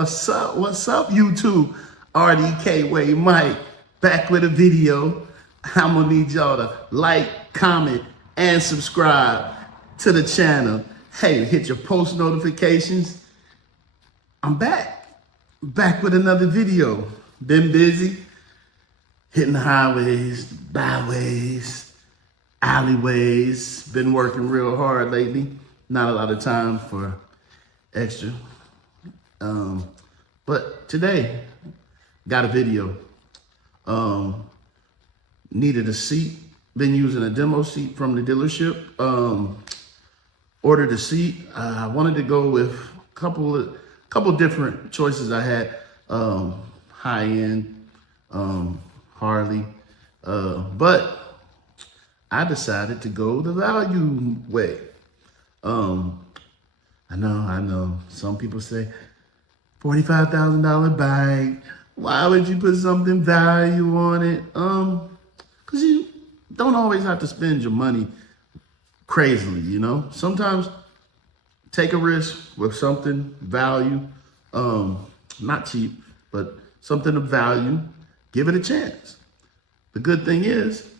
What's up? What's up, YouTube? RDK Way Mike back with a video. I'm gonna need y'all to like, comment, and subscribe to the channel. Hey, hit your post notifications. I'm back with another video. Been busy hitting the highways, byways, alleyways. Been working real hard lately. Not a lot of time for extra. But today, got a video. Needed a seat. Been using a demo seat from the dealership. Ordered a seat. I wanted to go with a couple different choices I had. High end, Harley, but I decided to go the value way. I know. Some people say, $45,000 bike. Why would you put something value on it? Because you don't always have to spend your money crazily, you know? Sometimes take a risk with something value, not cheap, but something of value. Give it a chance. The good thing is,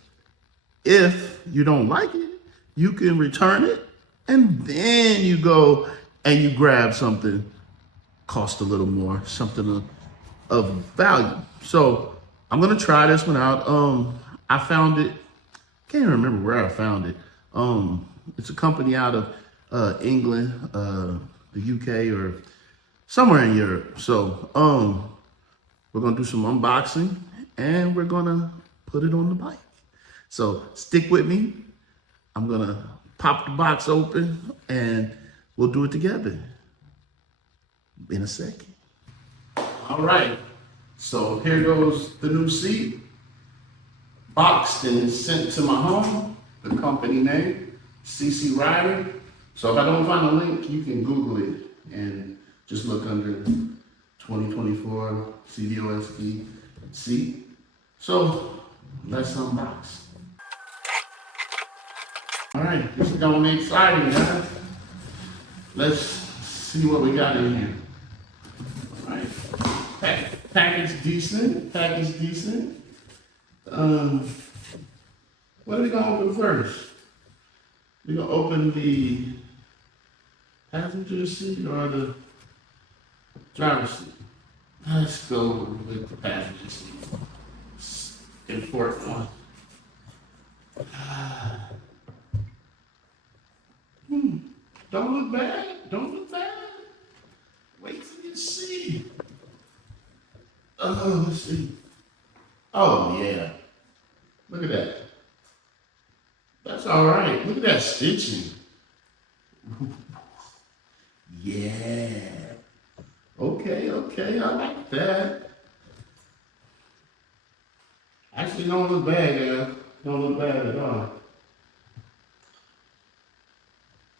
if you don't like it, you can return it, and then you go and you grab something cost a little more, something of value. So I'm gonna try this one out. I found it, can't even remember where I found it. It's a company out of England, the UK, or somewhere in Europe. So we're gonna do some unboxing and we're gonna put it on the bike. So stick with me. I'm gonna pop the box open and we'll do it together in a second. All right, so here goes the new seat. Boxed and sent to my home. The company name, CC Rider. So if I don't find a link, you can Google it and just look under 2024 CVO ST seat. So let's unbox. All right, this is gonna be exciting, guys. Let's see what we got in here. All right, package decent. What are we gonna open first? We're gonna open the passenger seat or the driver's seat? Let's go with the passenger seat. It's an important one. Don't look bad. Wait till you see. Oh, let's see. Oh, yeah. Look at that. That's all right. Look at that stitching. Yeah. Okay. I like that. Actually, don't look bad, guys. Don't look bad at all.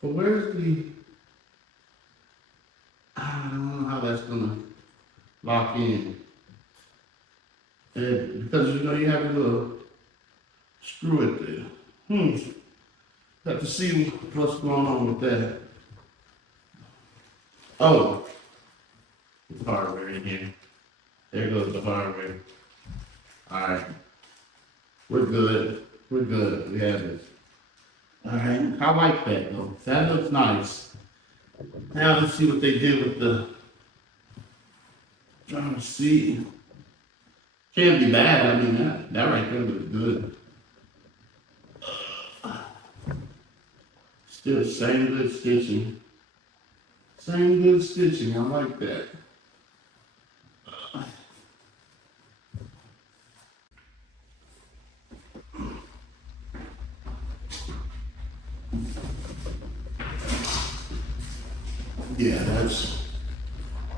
But where's the... I don't know how that's gonna lock in. And because you have a little screw it there. Have to see what's going on with that. Oh, it's hardware in here. There goes the hardware. All right, we're good. We have this. All right, I like that though. That looks nice. Now let's see what they did with the driver's seat. Can't be bad. I mean, that right there looks good. Still same good stitching. I like that. Yeah,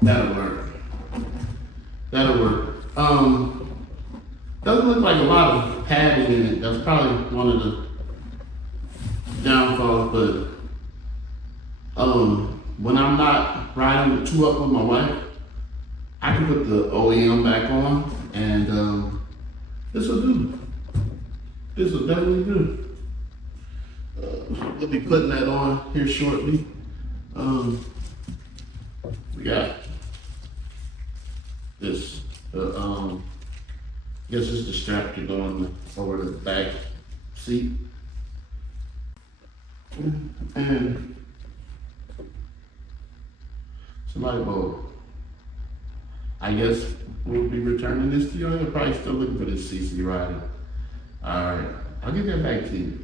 that'll work. Doesn't look like a lot of padding in it. That's probably one of the downfalls, but when I'm not riding too up with my wife, I can put the OEM back on, and this will do. This will definitely do. We'll be putting that on here shortly. We got this, guess it's the strap to go in over the back seat. And it's a light bulb. I guess we'll be returning this to you. You're probably still looking for this CC rider. All right, I'll get that back to you.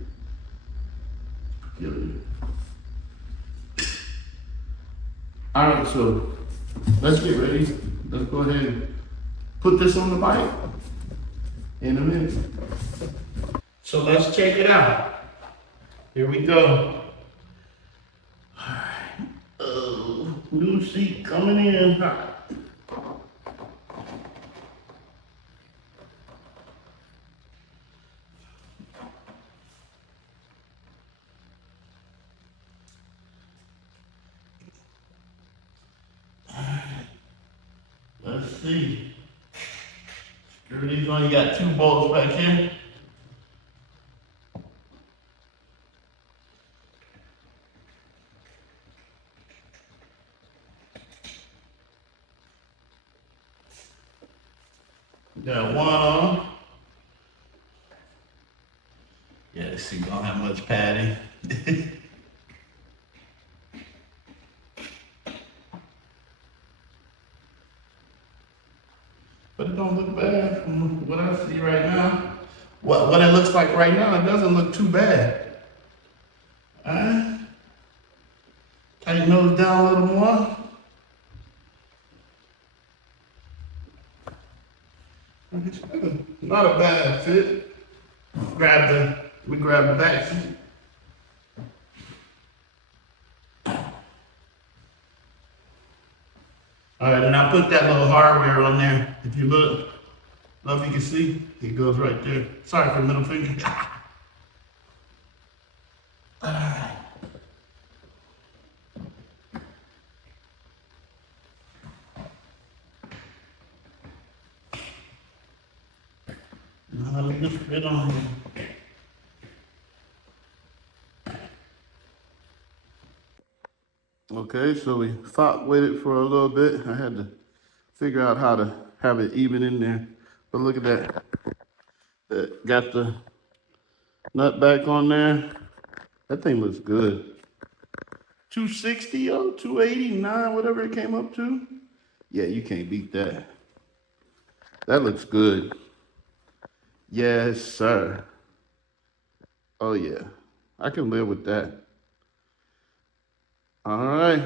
All right, so let's get ready. Let's go ahead and put this on the bike in a minute. So let's check it out. Here we go. All right. New seat coming in hot. Let's see. Security's only got 2 bolts back here. Got one on. Yeah, this thing don't have much padding. But it don't look bad from what I see right now. What it looks like right now, it doesn't look too bad. Alright. Tighten those down a little more. Not a bad fit. We grab the back seat. All right, and I put that little hardware on there. If you look, I don't know if you can see, it goes right there. Sorry for the middle finger. All right. Now let me fit on here. Okay, so we fought with it for a little bit. I had to figure out how to have it even in there. But look at that. That got the nut back on there. That thing looks good. 260 or 289, whatever it came up to. Yeah, you can't beat that. That looks good. Yes, sir. Oh yeah, I can live with that. All right.